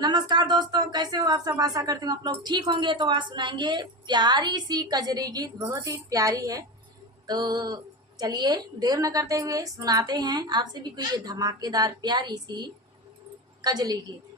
नमस्कार दोस्तों, कैसे हो आप सब। आशा करती हूँ आप लोग ठीक होंगे। तो आज सुनाएंगे प्यारी सी कजरी गीत, बहुत ही प्यारी है। तो चलिए देर न करते हुए सुनाते हैं आप सभी को ये धमाकेदार प्यारी सी कजरी गीत।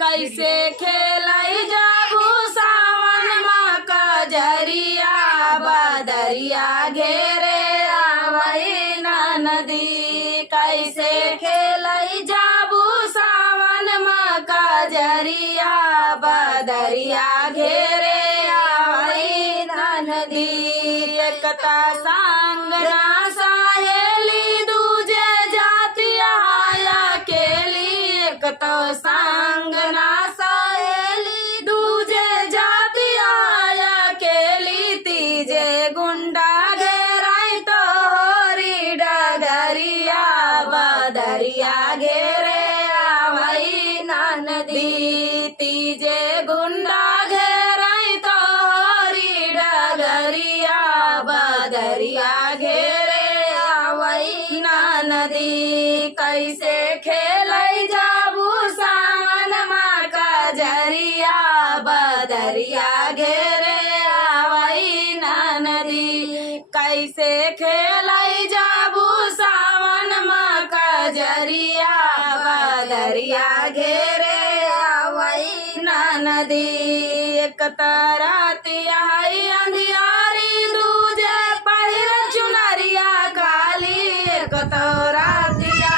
कैसे खेलाई जाबू सावन माँ कजरिया, बदरिया घेरे आवई ना नदी। कैसे खेलाई जाबू सावन माँ कजरिया, बदरिया घेरे आवई ना नदी। एकता संग ना सहेली दूजे जातिया अकेली, एकता संग ना सहेली दूजे जातिया अकेली। तीजे गुंडा घेराई तो होरी डगरिया, बदरिया घेरे आवई ना नदी। तीजे गुंडा घेराई तो होरी डगरिया, बदरिया घेरे आवई ना नदी। कैसे खेलै जाबू सावन माँ कजरिया, बदरिया घेरे आवई ना नदी। कैसे खेलै जाबू सावन माँ कजरिया, बदरिया घेरे आवई ना नदी। एक तरतिया अंधियारी दूजे पहिर चुनरिया काली, एक तरतिया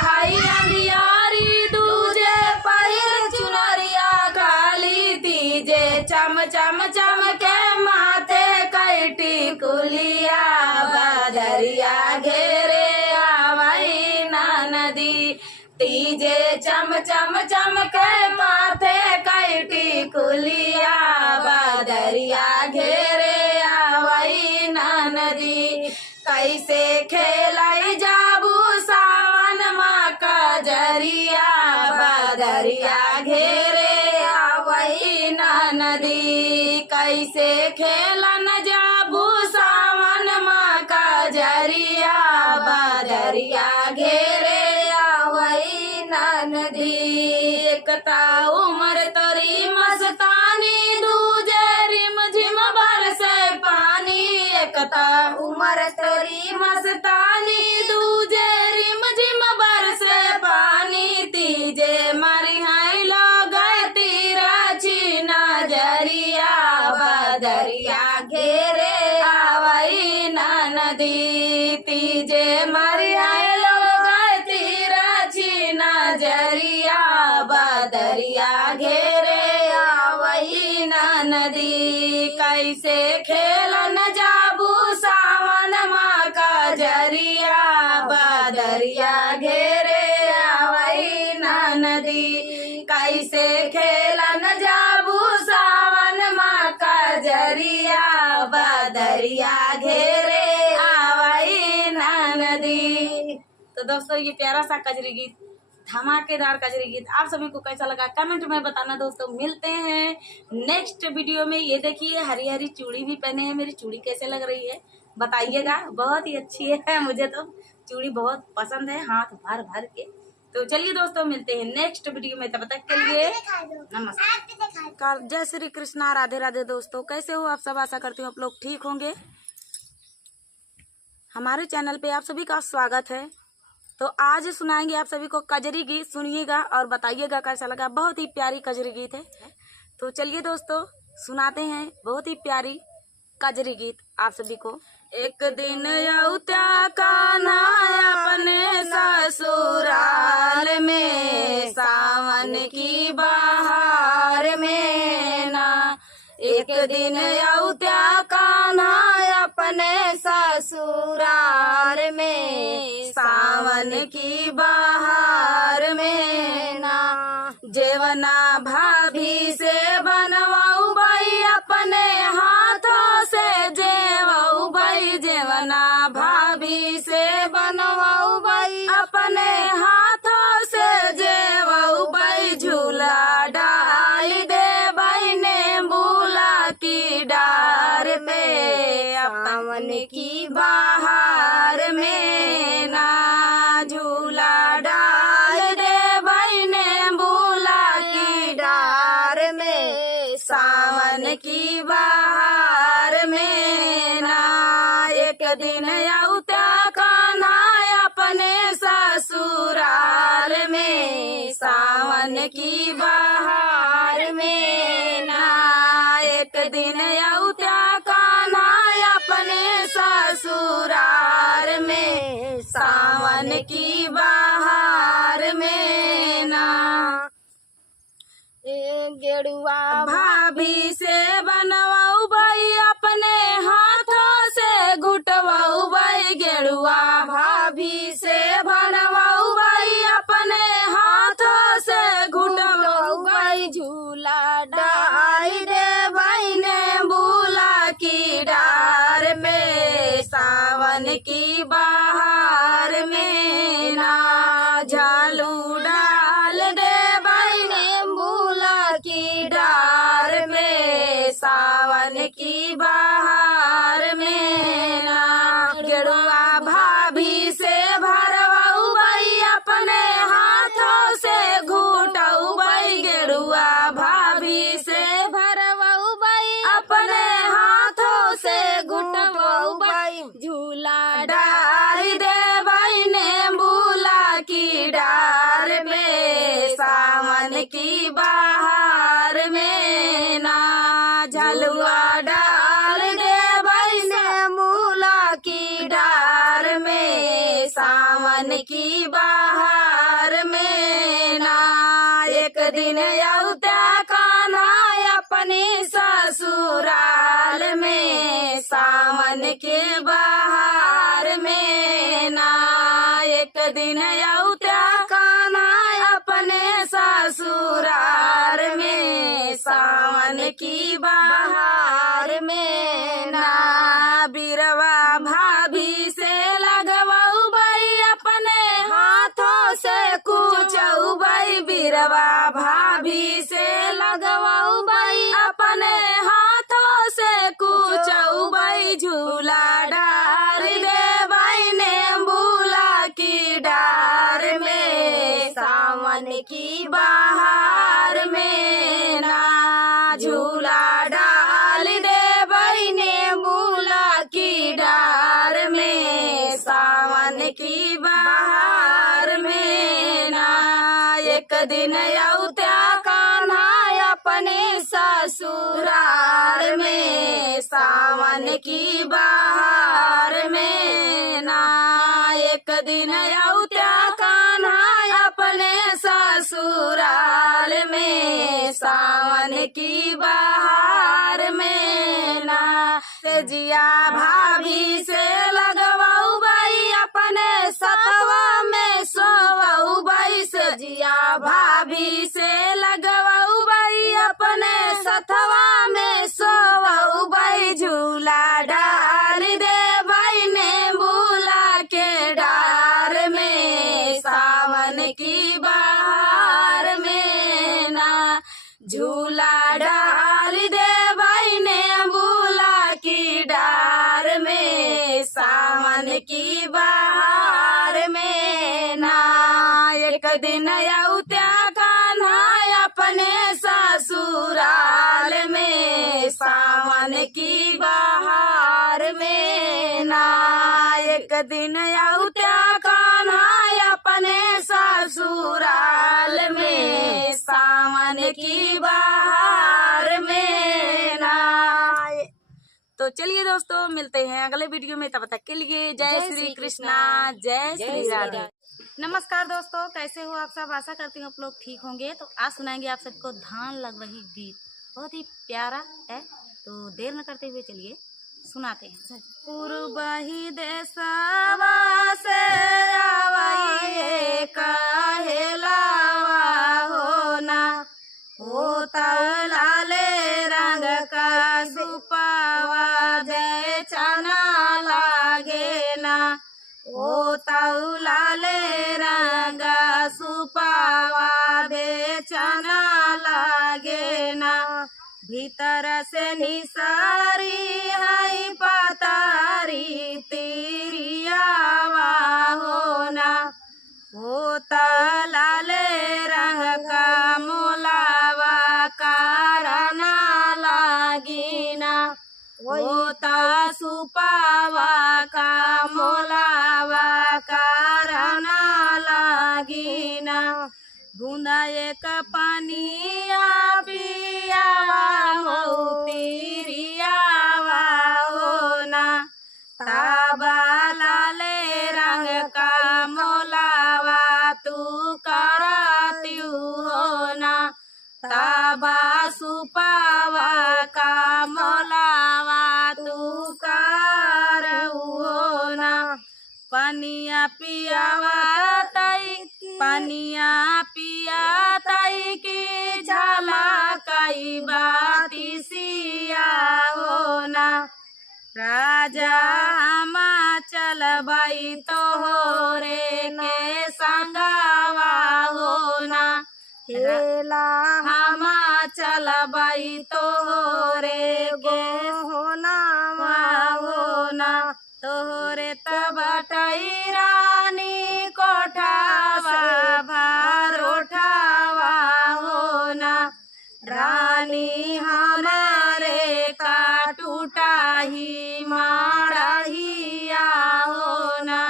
अंधियारी दूजे पहिर चुनरिया काली। तीजे चम चम चम के माथे कैटी कुलिया, बदरिया घेरे आवई ना नदी। तीजे चम चम चम के माथे कैटी कुलिया, बदरिया घेरे आवई ना नदी। कैसे खेलाई जाबू सावन माँ कजरिया, बदरिया घेरे आवई ना नदी। कैसे खेलन जाबू सावन माँ कजरिया, बदरिया घेरे आवई ना नदी। एकता उमर तोरी मस्तानी दूजे रिम झिम बरसे पानी, एकता उमर तोरी मस्तानी दूजे रिम झिम बरसे पानी। तीजे मरी है लोग तिरछी नजरिया, बदरिया घेरे आवई ना नदी। तीजे मरी है लोग तिरछी नजरिया, बदरिया घेरे आवई ना नदी। कैसे खेलन जाबू सावन माँ कजरिया, बदरिया घेरे आवई ना नदी। कैसे खेलन जाबू सावन माँ कजरिया, बदरिया घेरे आवई ना नदी। तो दोस्तों ये प्यारा सा कजरी गीत, धमाकेदार कजरी गीत आप सभी को कैसा लगा कमेंट में बताना। दोस्तों मिलते हैं नेक्स्ट वीडियो में। ये देखिए हरी हरी चूड़ी भी पहने हैं, मेरी चूड़ी कैसे लग रही है बताइएगा। बहुत ही अच्छी है, मुझे तो चूड़ी बहुत पसंद है, हाथ भर भर के। तो चलिए दोस्तों मिलते हैं नेक्स्ट वीडियो में, तब तक के लिए नमस्कार। जय श्री कृष्णा, राधे राधे। दोस्तों कैसे हो आप सब। आशा करती हूँ आप लोग ठीक होंगे। हमारे चैनल पे आप सभी का स्वागत है। तो आज सुनाएंगे आप सभी को कजरी गीत, सुनिएगा और बताइएगा कैसा लगा। बहुत ही प्यारी कजरी गीत है। तो चलिए दोस्तों सुनाते हैं बहुत ही प्यारी कजरी गीत आप सभी को। एक दिन औत्या कान्हा अपने ससुराल में, सावन की बहार में ना। एक दिन औत्या कान्हा अपने ससुराल में, सावन की बहार में ना। जेवना भाभी से बनवाऊ बाई अपने हाथों से, जेवाऊ बाई जेवना भाभी से बनवाऊ बाई अपने हाथों से, जेवाऊ बाई झूला डाल दे बाई ने बूला की डार में, सावन की बहार में ना। झूला डाल दे भाई ने बूला की सावन की बहार में ना। एक दिन औता कान्हा अपने ससुराल में, सावन की बहार में ना। एक दिन औता कान्हा अपने ससुराल में, सावन की बहार में ना। गेरुआ भाभी से बनवाऊ भाई अपने हाथों से घुटवाऊ भाई, गेरुआ भाभी से बनवाऊ भाई अपने हाथों से घुटवाऊ भाई। झूला डाल दे भाई ने भूला की डार में, सावन की बहार में ना। झालू डाल दे भाई ने भूला की डार में, सावन की बहार में ना। गेरुआ भाभी से भरवाऊ भाई अपने हाथों से घूटाऊ भाई, गेरुआ भाभी से भरवाऊ भाई अपने हाथों से घूटाऊ भाई। झूला डाल दे भाई ने भूला की डार में, सावन की बहार में ना। झलुआ डाल दे भाई ने मूला की डार में, सावन की बहार में ना। एक दिन औता कान्हा अपने ससुराल में, सावन के बहार में ना। एक दिन औता कान्हा अपने ससुराल में, सावन की बहार में ना। बिरवा भाभी से लगवाऊ भाई अपने हाथों से कुचऊ भाई, बिरवा भाभी से लगवाऊ भाई अपने हाथों से कुचऊ भाई। झूला डाल दे भाई ने भूला की डार में, सावन की बहार में ना। झूला डाल दे भाई ने भूला की डार में, सावन की बहार में ना। एक दिन औता कान्हा अपने ससुराल में, सावन की बहार में ना। एक दिन औता कान्हा अपने ससुराल में, सावन की बहार में ना। जिया भाभी से लगवाऊ भाई अपने सतवा में सोवाऊ भाई, सजिया भाभी से लगवाऊ भाई अपने सतवा में सोवाऊ भाई। झूला डाल दे भाई ने भूला के डार में, सावन की बहार में ना। झूला डाल दे भाई ने भूला की डार में, सावन की बहार में ना। एक दिन औता कान्हा अपने ससुराल में, सावन की बहार में ना। एक दिन औता कान्हा अपने ससुराल में, सावन की बहार में ना। तो चलिए दोस्तों, मिलते हैं अगले वीडियो में, तब तक के लिए जय श्री कृष्णा, जय श्री राधे। नमस्कार दोस्तों, कैसे हो आप सब? आशा करती हूँ आप लोग ठीक होंगे। तो आज सुनाएंगे आप सबको धान लग रही गीत, बहुत ही प्यारा है। तो देर न करते हुए चलिए सुनाते हैं। पूर्वही देशवा से आवाए काहेलावा होना, होता लाले रंग का सुपावा बेचना लागे ना। होता लाले रंग सुपावा बेचना लागे ना। भीतर से निसारी है पतारी तिरियावा होना, होता लाले रंग का मोलावा कारना होता सुपावा का मोलावा करना लागिना बूंदा एक पानिया पियावा मोतीरियावा होना ताबा लाले रंग का मोलावा तू करात्यू होना ताबा सुपावा का मोलावा तू करऊ होना पनिया पियावा ताई पनिया पिया ताई की झाला कई बाती सिया होना राजा हमा चल बाई तोहरे के संगवा होना हेला हमा चल बाई तोहरे के होना तोहरे तबटई रानी कोठावा भारोठावा होना रानी हमारे का टूटा ही माड़हिया होना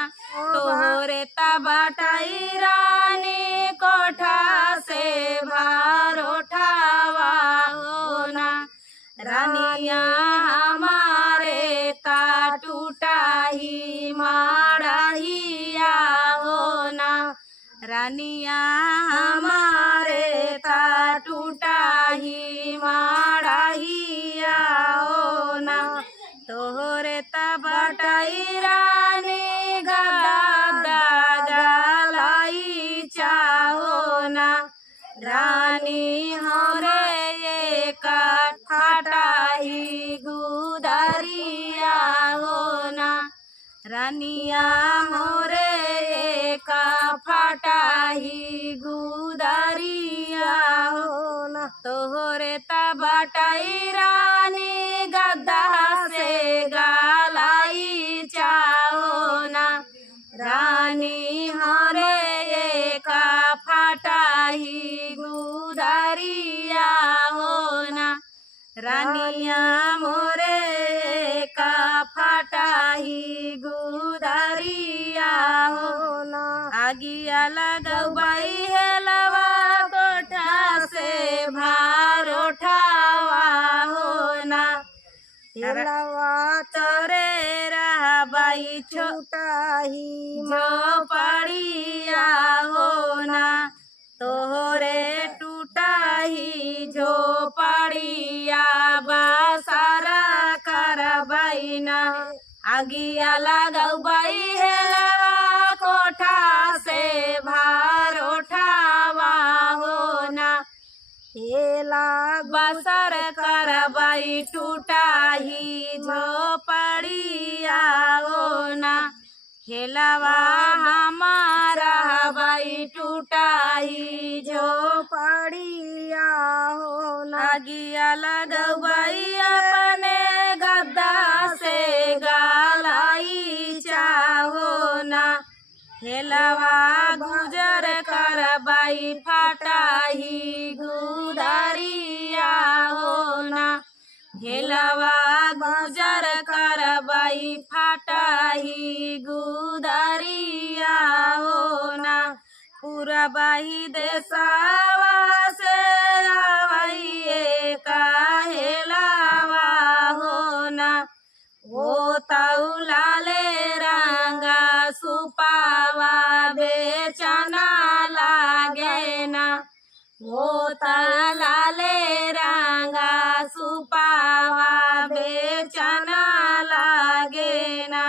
तोहरे तबटई रानी कोठा से भारोठावा होना रानिया हमारे का टूटा ही माड़हिया होना रानिया हमारे ता टूटा ही माड़हिया होना तोहरे तबटई रानी गदा गलाई चाहोना रानी हरे एक फाटा ही गुदरिया होना रानिया मोरे एक फाटा ही गुदरिया होना तोहरे तबटई रानी गद्दा से गलाई चाहोना रानी हरे एक फाटा ही गुदरिया होना रानिया मोरे का फाटा ही गुदरिया होना आगिया लगवाई है लवा कोठा से भारोठावा होना लवा तोरे रहबाई छोटा ही झोपड़िया होना तोहरे टूटा ही झोपड़िया बसारा करबैना आगिया लगवाई है लवा कोठा से भारोठावा होना हेला बसर करबई टूटा ही झोपड़िया होना हेलवा हमारा बाई टूटा ही झोपड़िया होना आगिया लगवाई अपने गद्दा से गलाई चाहोना हेलवा गुजर करबई फाटा ही गुदरिया होना हेलवा गुजर करबई फाटा ही गुदरिया होना पूरा बाही देसावा से आवइए का हेलावा होना वो तौलाले रंगा सुपावा बेचना लागे ना वो तलाले रंगा सुपावा बेचना लागे ना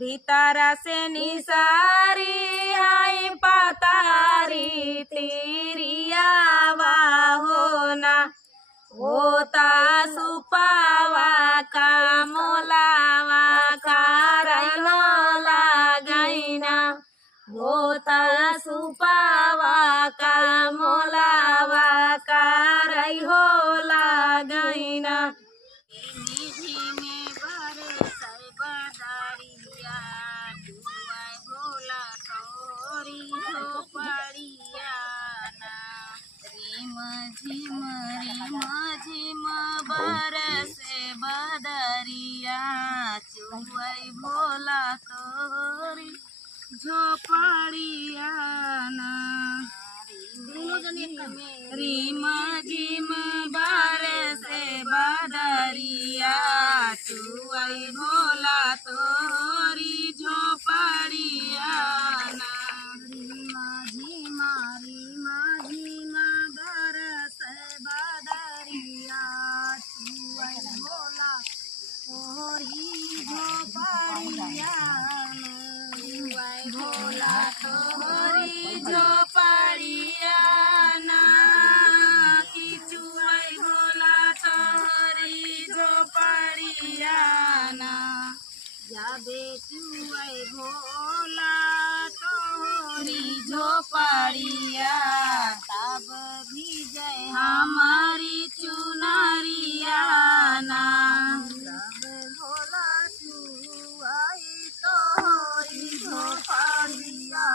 भीतर से निसारी आई पतारी तीरियावा होना होता सुपावा का मोलावा का रैनो लागैना होता सुपावा का मोलावा का रैहो लागैना निधि में बरसै बदरिया डुबाय भोला तोरी झोपड़िया ना रिम झिम बरसे बदरिया वही भोला तोरी झोपड़िया ना रीम झिम बरसे बदरिया चुवई भोला तोरी झोपड़िया ना रीम झिम बरसे बदरिया चुवई भोला तोरी झोपड़िया भोला तोरी झोपड़िया ना किचुआई भोला तोरी झोपड़िया ना जाबे चुआई भोला तोरी झोपड़िया तब भी जय हमारी चुनरिया ना जब भोला चुआई तोरी झोपड़िया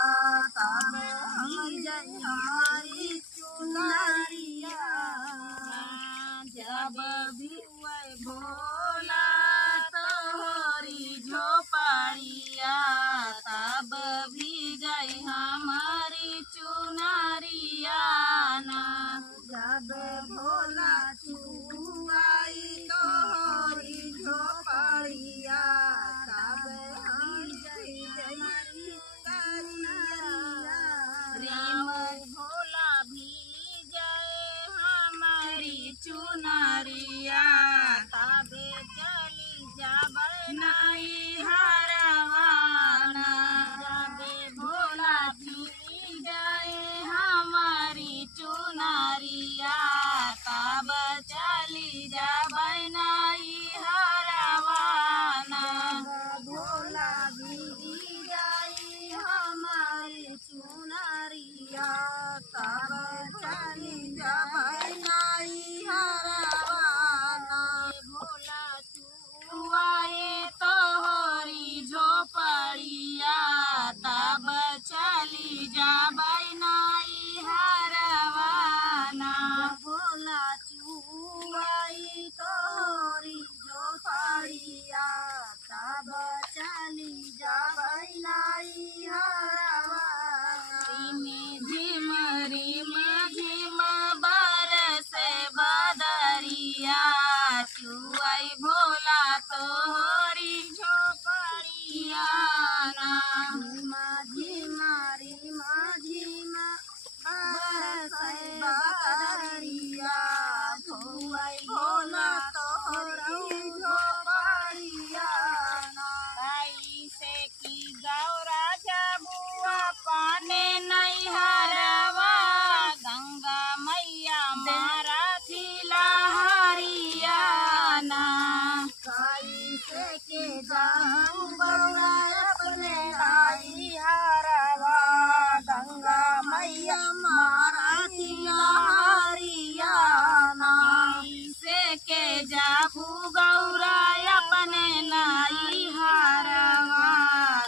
तब हम जय हमारी चुनरिया जब भी वही भोला तोरी झोपड़िया तब भी जय हमारी चुनरिया ना जब भोला चुआई तोरी झोपड़िया तब हम जय हमारी रीम भोला भी जय हमारी चुनरिया तबे चली जाबे नाई हरवाना जाबे भोला चुनी जय हमारी चुनरिया तब चली जाबे नाई हरवाना भोला भी जय हमारी चुनरिया तब चली जाबे नाई हरवाना भोला चुआए तोहरी झोपड़िया तब चली जाबे नाई हरवाना भोला चुआई तोरी झोपड़िया तब चली जाबे नाई हरवाना रीम झिम बरसे बदरिया चुआई भोला तोरी झोपड़िया ना रीम झिम बरसे बदरिया चुआई भोला तोरी झोपड़िया ना कैसे की गौरा जबुआ पाने नहीं हरवा गंगा मैया मारा थिला हरियाना कैसे के जाऊं गौरा अपने लाई हरवा गंगा मैया मारा थिला हरियाना कैसे के जाबू गौरा अपने लाई हरवा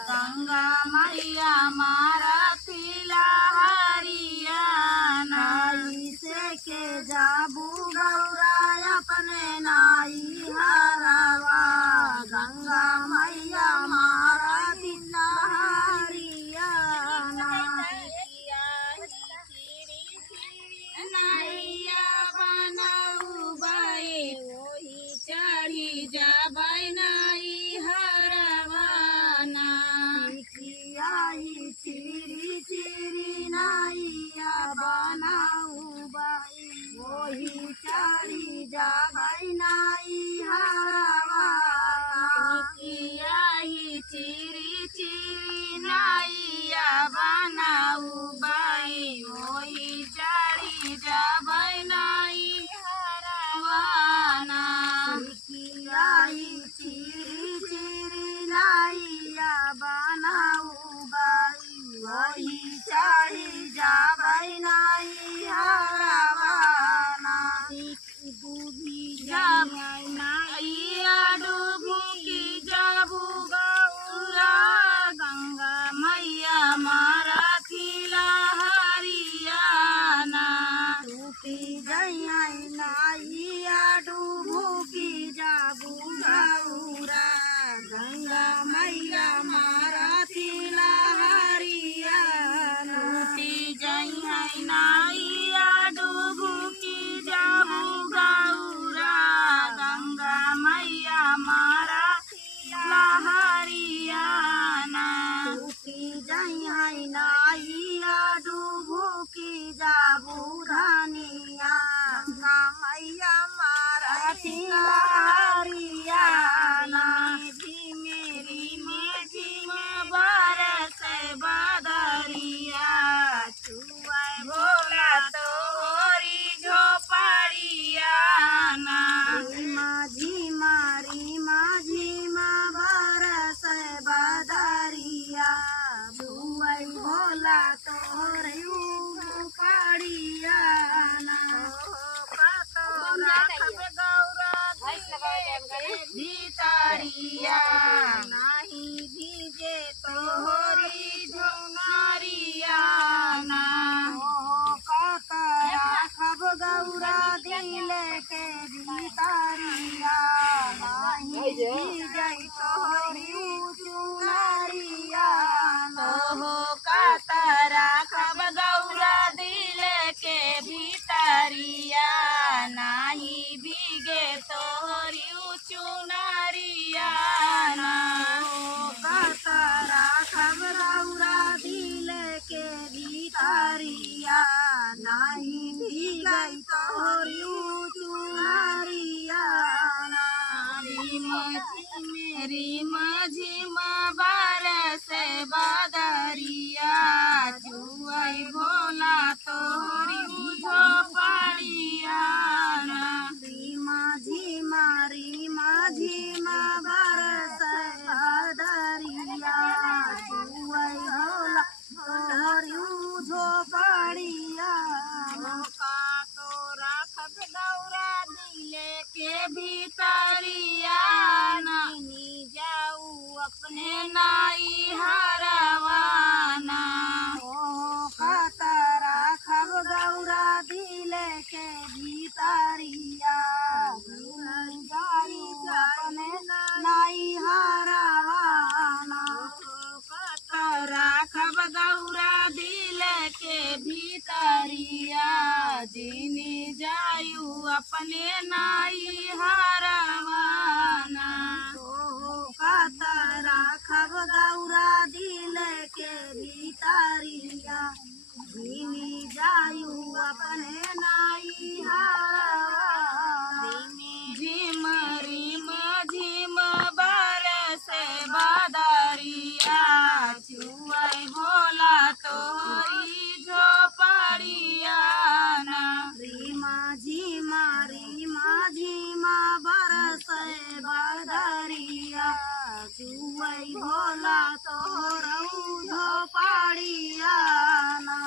गंगा मैया मारा थिला हरियाना कैसे के जाबू गौरा अपने नाई हरवा गंगा मैया मारा थिला हरियाना नैया बनाऊ बाई वही चढ़ी जाबे नाई हरवाना चिरी चिरी नैया बनाऊ बाई वही चढ़ी जाबे नाई हरवाना चिरी चिरी नैया बनाऊ बाई वही चढ़ी जाबे नाई हरवाना चिरी चिरी नैया बनाऊ बाई वही चढ़ी जाबे नाई हरवाना डूबी नैया डूबी जाबू गौरा गंगा मैया मारा थिला हरियाना टूटी जय नैया डूबू की जाबू गौरा गंगा राखब गौरा भीतरिया नाही भीगे तोहरी झुमरिया ना राखब गौरा दिल के भीतरिया नाही भीगे तोहरी झुमरिया हो काता राखब गौरा दिल के भीतरिया नाही भीगे तोहरी चुनरिया ना काता राखब गौरा दिल के भीतरिया नाही भीगे तोहरी चुनरिया ना मेरी माझी बारस बादरिया जुआई भोला तोरी झोपड़िया माझी मारी माझी बारस बादरिया जुआई भोला तोरी झोपड़िया का तो राखब गौरा दिले के भीतरिया नहीं जाऊ अपने नाई हरवाना खाता राखब गौरा दिल के भीतरिया जाऊ अपने नाई हरवाना खाता राखब गौरा दिल के भीतरिया जिनी जायू अपने नाई हरवाना काता राखब गौरा दिल के भीतरिया जिनी जायू अपने नाई हरवाना झिम रिम झिम बरस बादरिया जुआई भोला तोरी झोपड़िया ना झिमा बरस बादरिया जुआई भोला तोरी झोपड़िया ना।